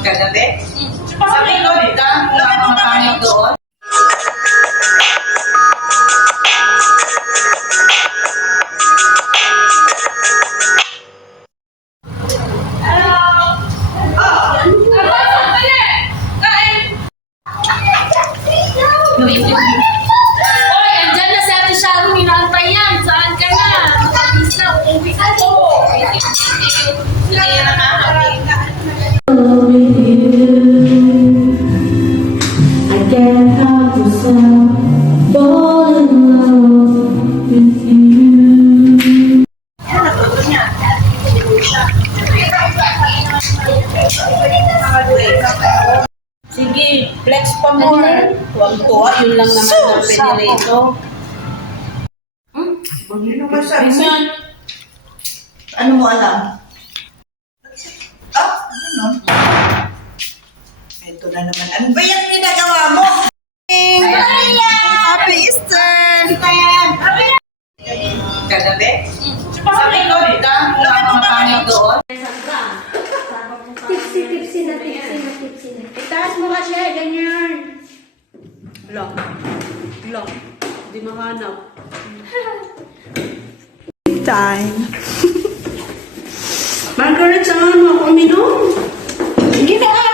Kagabi? Sabi ko, di ka ang mga kanin doon. Hoy, andyan na si Ate Sharon, inaantay yan. Saan ka na? Nakabis na, uuwi ka to. Hindi Sige, flex pa more. Tuwang-tuwa, yun lang naman ang pwede rito. Ano ba sabi mo? Minsan, Ano mo alam? Ah, ano? Ito na naman. Ano ba yung ginagawa mo? Happy Easter! Kagabi? Sabi ko, di ka Tipsy, tipsy na, tipsy na, tipsy na. Itaas mo kasi, ganyan. lock. Lock. Di mahanap. Time. Margaret, saan mo ako uminom? Hindi na